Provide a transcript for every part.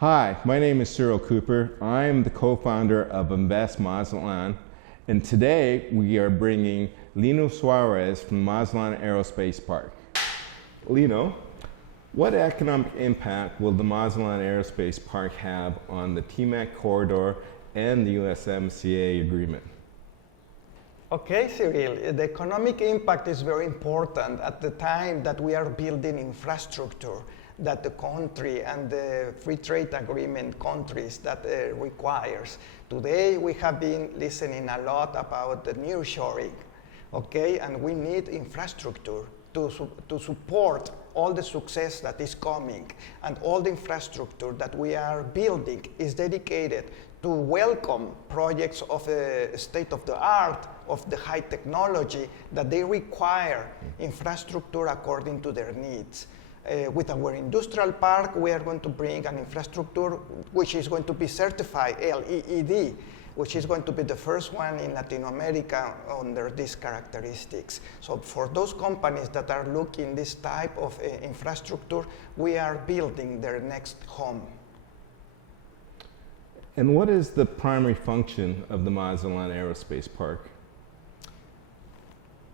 Hi, my name is Cyril Cooper. I am the co-founder of Invest Mazataln, and today we are bringing Lino Suarez from Mazataln Areo Space Park. Lino, what economic impact will the Mazataln Areo Space Park have on the TMAC corridor and the USMCA agreement? Okay, Cyril, the economic impact is very important at the time that we are building infrastructure that the country and the free trade agreement countries that requires. Today we have been listening a lot about the nearshoring, okay, and we need infrastructure to support all the success that is coming, and all the infrastructure that we are building is dedicated to welcome projects of state of the art, of the high technology that they require infrastructure according to their needs. With our industrial park, we are going to bring an infrastructure which is going to be certified LEED, which is going to be the first one in Latin America under these characteristics. So for those companies that are looking this type of infrastructure, we are building their next home. And what is the primary function of the Mazataln Areo Space Park?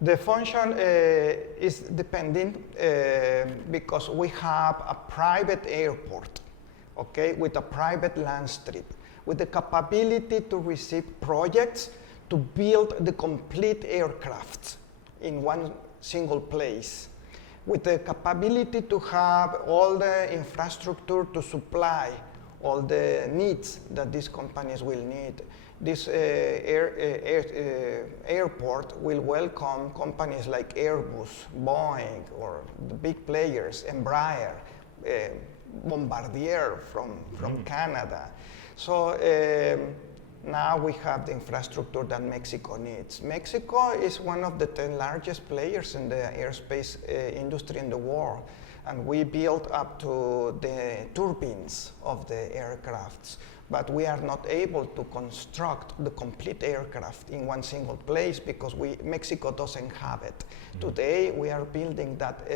The function is depending because we have a private airport, okay, with a private land strip, with the capability to receive projects to build the complete aircraft in one single place, with the capability to have all the infrastructure to supply all the needs that these companies will need. This airport will welcome companies like Airbus, Boeing, or the big players, Embraer, Bombardier from Canada. So now we have the infrastructure that Mexico needs. Mexico is one of the 10 largest players in the aerospace industry in the world. And we built up to the turbines of the aircrafts, but we are not able to construct the complete aircraft in one single place because Mexico doesn't have it. Mm-hmm. Today, we are building that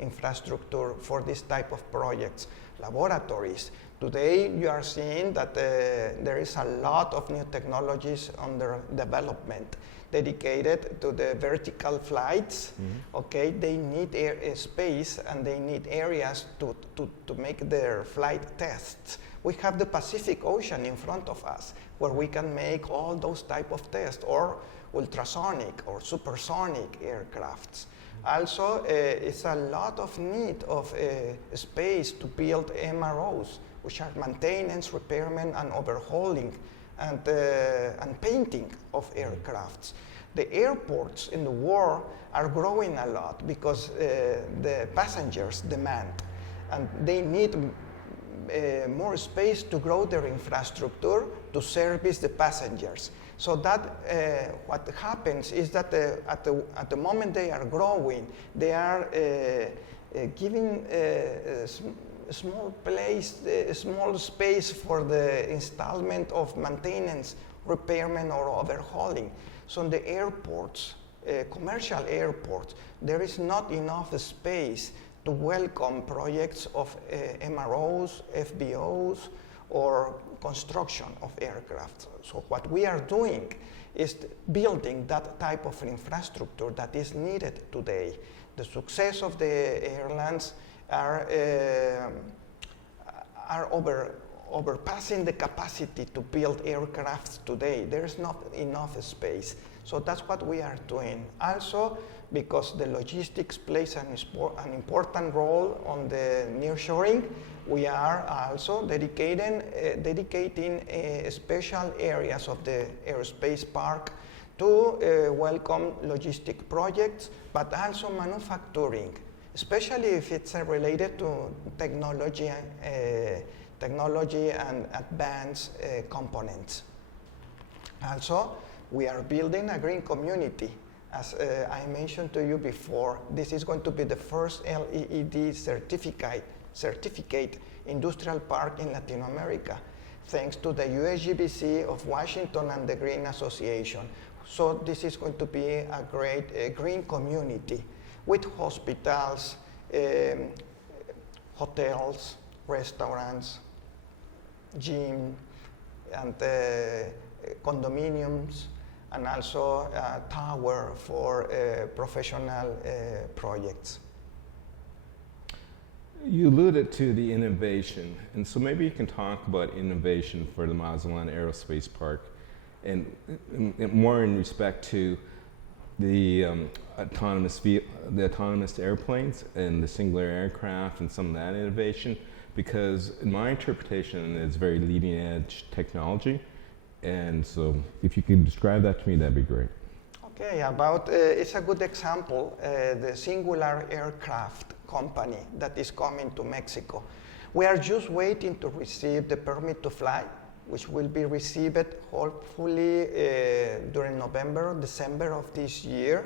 infrastructure for this type of projects. Laboratories. Today, you are seeing that there is a lot of new technologies under development dedicated to the vertical flights. Mm-hmm. Okay, they need space and they need areas to make their flight tests. We have the Pacific Ocean in front of us where we can make all those type of tests, or ultrasonic or supersonic aircrafts. Also, it's a lot of need of space to build MROs, which are maintenance, repairment, and overhauling, and painting of aircrafts. The airports in the world are growing a lot because the passengers demand, and they need more space to grow their infrastructure to service the passengers. So that what happens is that at the moment they are growing, they are giving small space for the installment of maintenance, repairment, or overhauling. So in the airports, commercial airports, there is not enough space to welcome projects of MROs, FBOs, or construction of aircraft. So what we are doing is building that type of infrastructure that is needed today. The success of the airlines are overpassing the capacity to build aircrafts today. There's not enough space. So that's what we are doing. Also, because the logistics plays an important role on the nearshoring, we are also dedicating special areas of the aerospace park to welcome logistic projects, but also manufacturing, especially if it's related to technology and advanced components. Also, we are building a green community. As I mentioned to you before, this is going to be the first LEED certificate industrial park in Latin America, thanks to the USGBC of Washington and the Green Association. So this is going to be a great green community with hospitals, hotels, restaurants, gym, and condominiums, and also a tower for professional projects. You alluded to the innovation, and so maybe you can talk about innovation for the Mazataln Areo Space Park, and more in respect to the autonomous airplanes and the singular aircraft and some of that innovation, because in my interpretation, it's very leading edge technology, and so if you could describe that to me, that'd be great. Okay, it's a good example, the singular aircraft company that is coming to Mexico. We are just waiting to receive the permit to fly, which will be received hopefully during November, December of this year.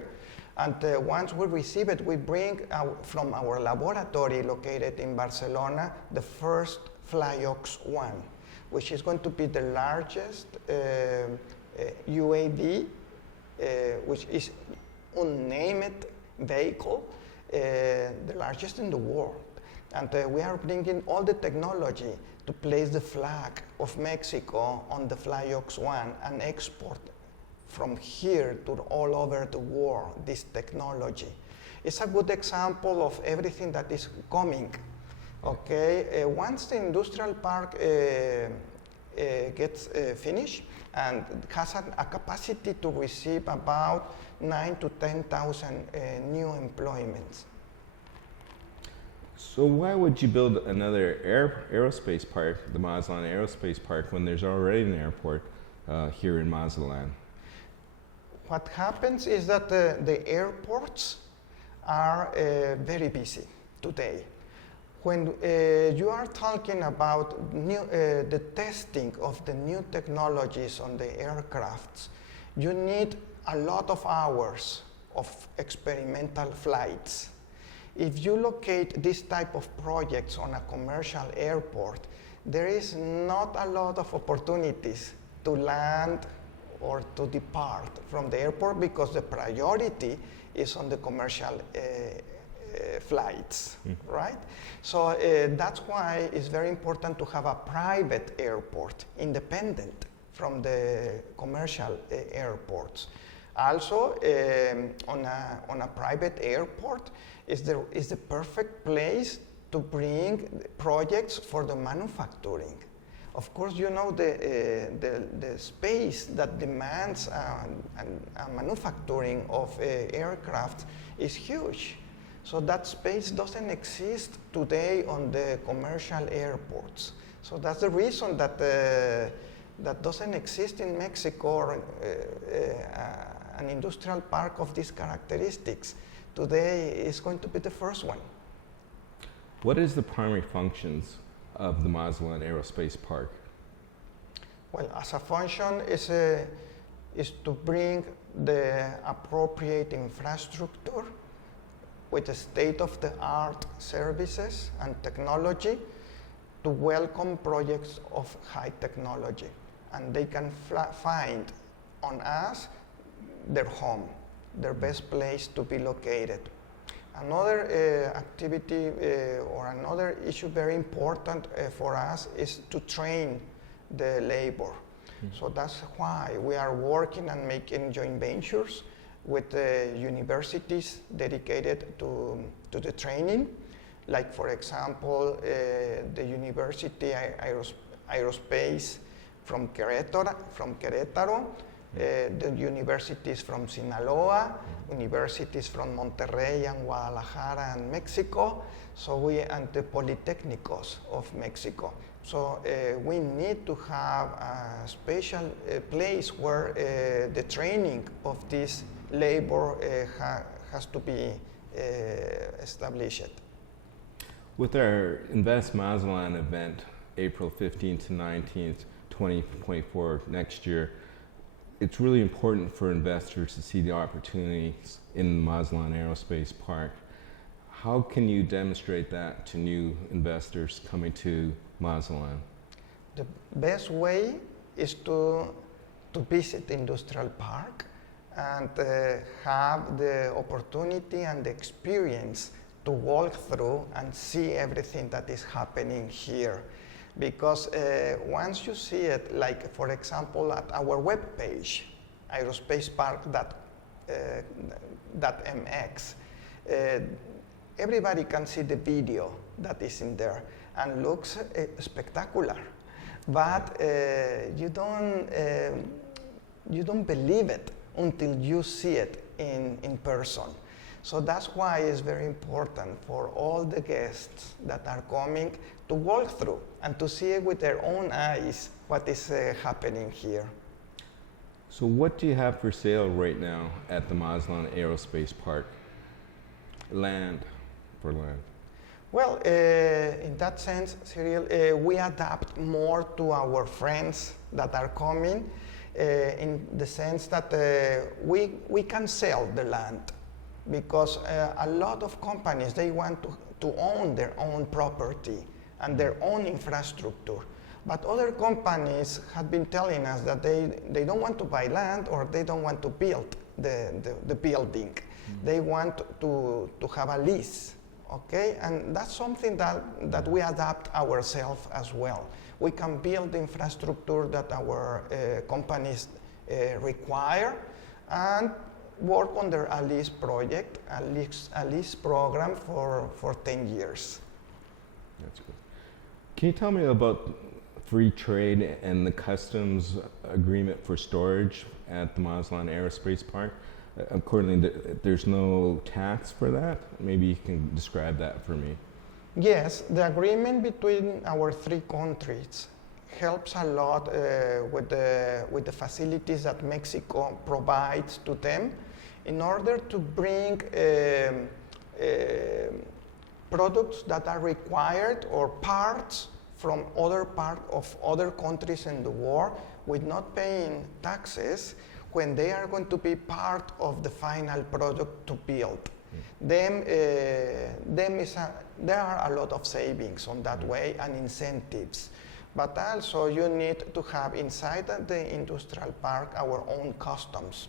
And once we receive it, we bring from our laboratory located in Barcelona the first FlyOx 1, which is going to be the largest UAV, which is unnamed vehicle, the largest in the world. And we are bringing all the technology to place the flag of Mexico on the FlyOx 1 and export from here to all over the world this technology. It's a good example of everything that is coming. Okay, once the industrial park gets finished and has a capacity to receive about 9,000 to 10,000 new employments. So why would you build another aerospace park, the Mazataln Areo Space Park, when there's already an airport here in Mazatlán? What happens is that the airports are very busy today. When you are talking about the testing of the new technologies on the aircrafts, you need a lot of hours of experimental flights. If you locate this type of projects on a commercial airport, there is not a lot of opportunities to land or to depart from the airport because the priority is on the commercial flights, right? So that's why it's very important to have a private airport, independent from the commercial airports. Also, on a private airport is the perfect place to bring projects for the manufacturing. Of course, you know the space that demands manufacturing of aircraft is huge. So that space doesn't exist today on the commercial airports. So that's the reason that that doesn't exist in Mexico, or, an industrial park of these characteristics. Today is going to be the first one. What is the primary functions of the Mazataln Areo Space Park? Well, as a function is to bring the appropriate infrastructure with the state-of-the-art services and technology to welcome projects of high technology. And they can find on us their home, their best place to be located. Another activity or another issue very important for us is to train the labor. So that's why we are working and making joint ventures with universities dedicated to the training. Like, for example, the University Aerospace from Querétaro, the universities from Sinaloa, universities from Monterrey and Guadalajara and Mexico, and the Polytechnicos of Mexico. So we need to have a special place where the training of this labor has to be established. With our Invest Mazatlán event, April 15th to 19th, 2024, next year, it's really important for investors to see the opportunities in the Mazataln Areo Space Park. How can you demonstrate that to new investors coming to Mazatlán? The best way is to visit the industrial park and have the opportunity and the experience to walk through and see everything that is happening here. because once you see it, like for example at our web page, aerospacepark.mx, everybody can see the video that is in there and looks spectacular, but you don't believe it until you see it in person. So that's why it's very important for all the guests that are coming to walk through and to see it with their own eyes what is happening here. So what do you have for sale right now at the Mazataln Areo Space Park? Land. Well, in that sense, Cyril, we adapt more to our friends that are coming in the sense that we can sell the land, because a lot of companies, they want to own their own property and their own infrastructure. But other companies have been telling us that they don't want to buy land, or they don't want to build the building. Mm-hmm. They want to have a lease, okay? And that's something that we adapt ourselves as well. We can build the infrastructure that our companies require and work under a lease project, a lease program for 10 years. That's good. Can you tell me about free trade and the customs agreement for storage at the Mazataln Areo Space Park? Accordingly, there's no tax for that? Maybe you can describe that for me. Yes, the agreement between our three countries helps a lot with the facilities that Mexico provides to them in order to bring products that are required or parts from other parts of other countries in the world with not paying taxes when they are going to be part of the final product to build. There are a lot of savings on that way and incentives. But also you need to have inside the industrial park our own customs.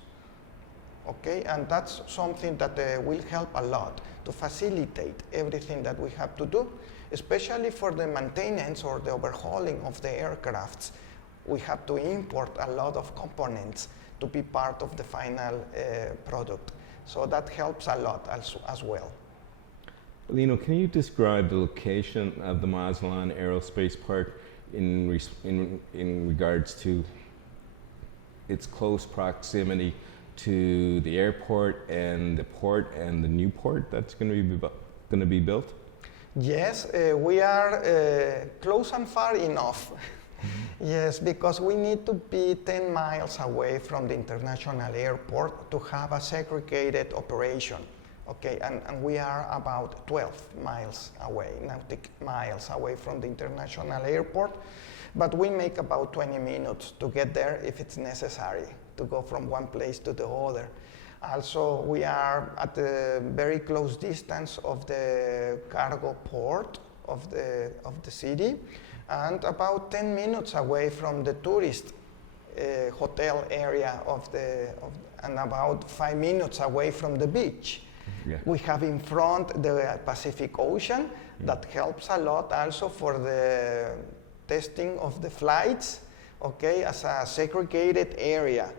Okay, and that's something that will help a lot to facilitate everything that we have to do, especially for the maintenance or the overhauling of the aircrafts. We have to import a lot of components to be part of the final product. So that helps a lot as well. Lino, can you describe the location of the Mazataln Areo Space Park in regards to its close proximity to the airport and the port and the new port that's going to be built? Yes, we are close and far enough. Yes, because we need to be 10 miles away from the international airport to have a segregated operation. Okay, and we are about 12 miles away, nautic miles away from the international airport, but we make about 20 minutes to get there if it's necessary to go from one place to the other. Also, we are at a very close distance of the cargo port of the city, and about 10 minutes away from the tourist hotel area and about 5 minutes away from the beach. Yeah. We have in front the Pacific Ocean that helps a lot also for the testing of the flights, okay, as a segregated area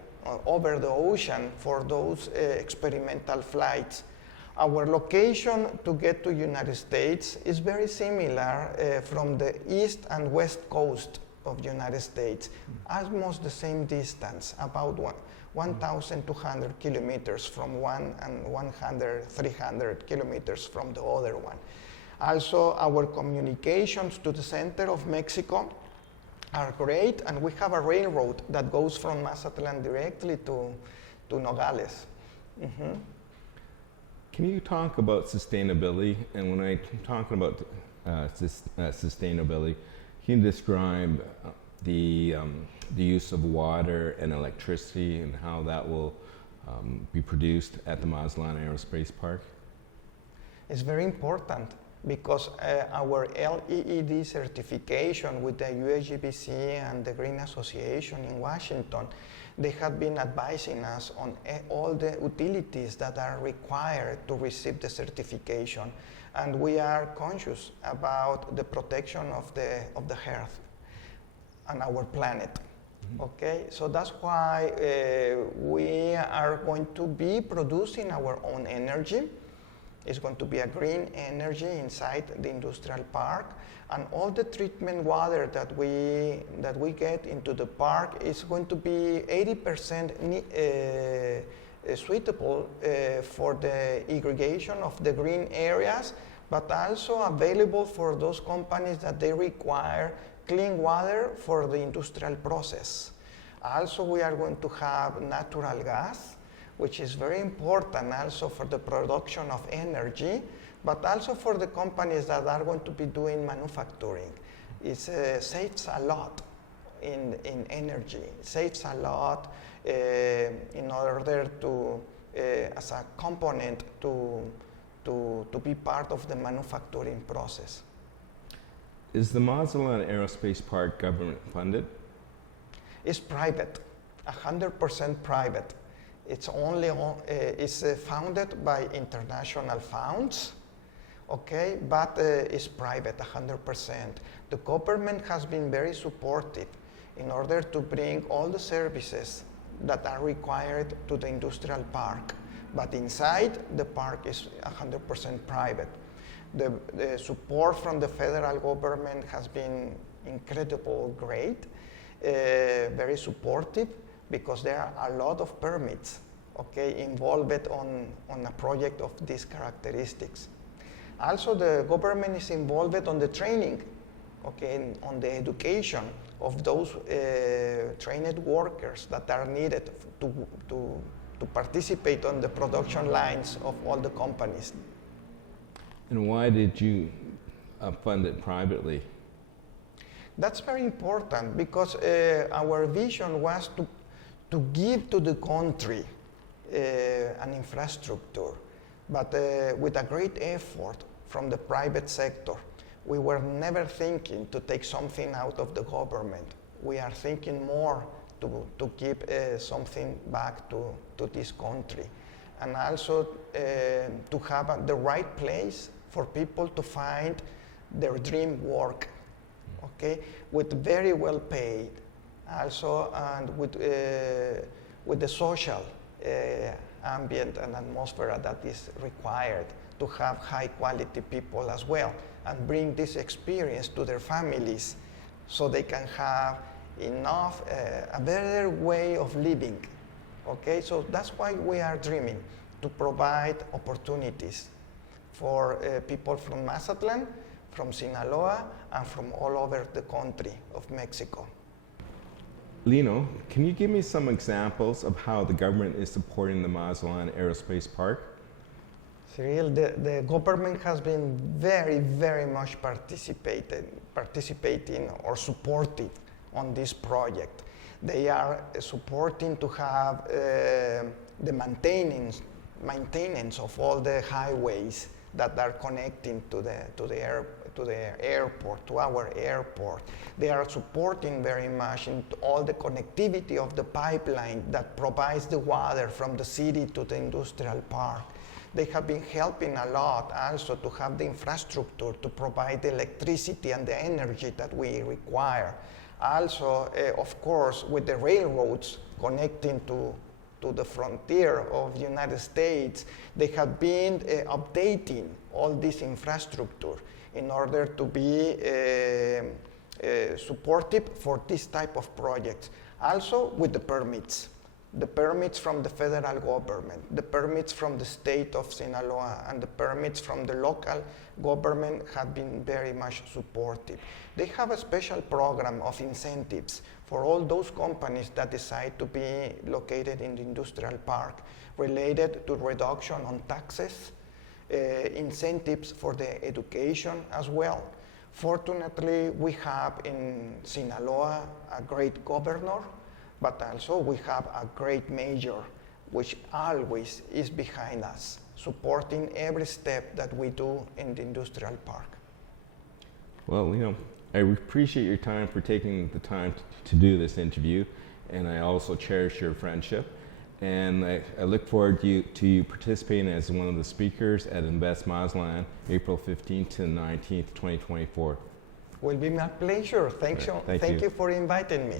over the ocean for those experimental flights. Our location to get to United States is very similar from the east and west coast of United States, almost the same distance, about 1,200 kilometers from one and 300 kilometers from the other one. Also, our communications to the center of Mexico are great, and we have a railroad that goes from Mazatlán directly to Nogales. Mm-hmm. Can you talk about sustainability? And when I'm talking about sustainability, can you describe the use of water and electricity and how that will be produced at the Mazataln Areo Space Park? It's very important because our LEED certification with the USGBC and the Green Association in Washington, They have been advising us on all the utilities that are required to receive the certification, and we are conscious about the protection of the Earth and our planet. Okay, so that's why we are going to be producing our own energy. It's going to be a green energy inside the industrial park, and all the treatment water that we get into the park is going to be 80% suitable for the irrigation of the green areas, but also available for those companies that they require clean water for the industrial process. Also, we are going to have natural gas, which is very important also for the production of energy, but also for the companies that are going to be doing manufacturing. It saves a lot in energy. It saves a lot in order to, as a component to be part of the manufacturing process. Is the Mazataln Areo Space Park government funded? It's private, 100% private. It's only it's founded by international funds, okay, but it's private 100%. The government has been very supportive in order to bring all the services that are required to the industrial park. But inside, the park is 100% private. The support from the federal government has been incredible, great, very supportive, because there are a lot of permits, okay, involved on a project of these characteristics. Also, the government is involved on the training, okay, on the education of those trained workers that are needed to participate on the production lines of all the companies. And why did you fund it privately? That's very important, because our vision was to give to the country an infrastructure, but with a great effort from the private sector. We were never thinking to take something out of the government. We are thinking more to give something back to this country, and also to have the right place for people to find their dream work, okay, with very well paid, also, and with the social ambient and atmosphere that is required to have high quality people as well, and bring this experience to their families so they can have enough, a better way of living. Okay, so that's why we are dreaming to provide opportunities for people from Mazatlán, from Sinaloa, and from all over the country of Mexico. Lino, can you give me some examples of how the government is supporting the Mazataln Areo Space Park? Cyril, the government has been very, very much participating or supportive on this project. They are supporting to have the maintenance of all the highways that are connecting to the airport, to our airport. They are supporting very much in all the connectivity of the pipeline that provides the water from the city to the industrial park. They have been helping a lot also to have the infrastructure to provide the electricity and the energy that we require. Also, of course, with the railroads connecting to the frontier of the United States, they have been updating all this infrastructure in order to be supportive for this type of projects. Also with the permits from the federal government, the permits from the state of Sinaloa, and the permits from the local government have been very much supportive. They have a special program of incentives for all those companies that decide to be located in the industrial park, related to reduction on taxes, incentives for the education as well. Fortunately, we have in Sinaloa a great governor, but also we have a great mayor, which always is behind us, supporting every step that we do in the industrial park. Well, I appreciate your time for taking the time to do this interview, and I also cherish your friendship. And I look forward to you participating as one of the speakers at Invest Mazataln, April 15th to 19th, 2024. Will be my pleasure. Thank you. Thank Thank you. you for inviting me.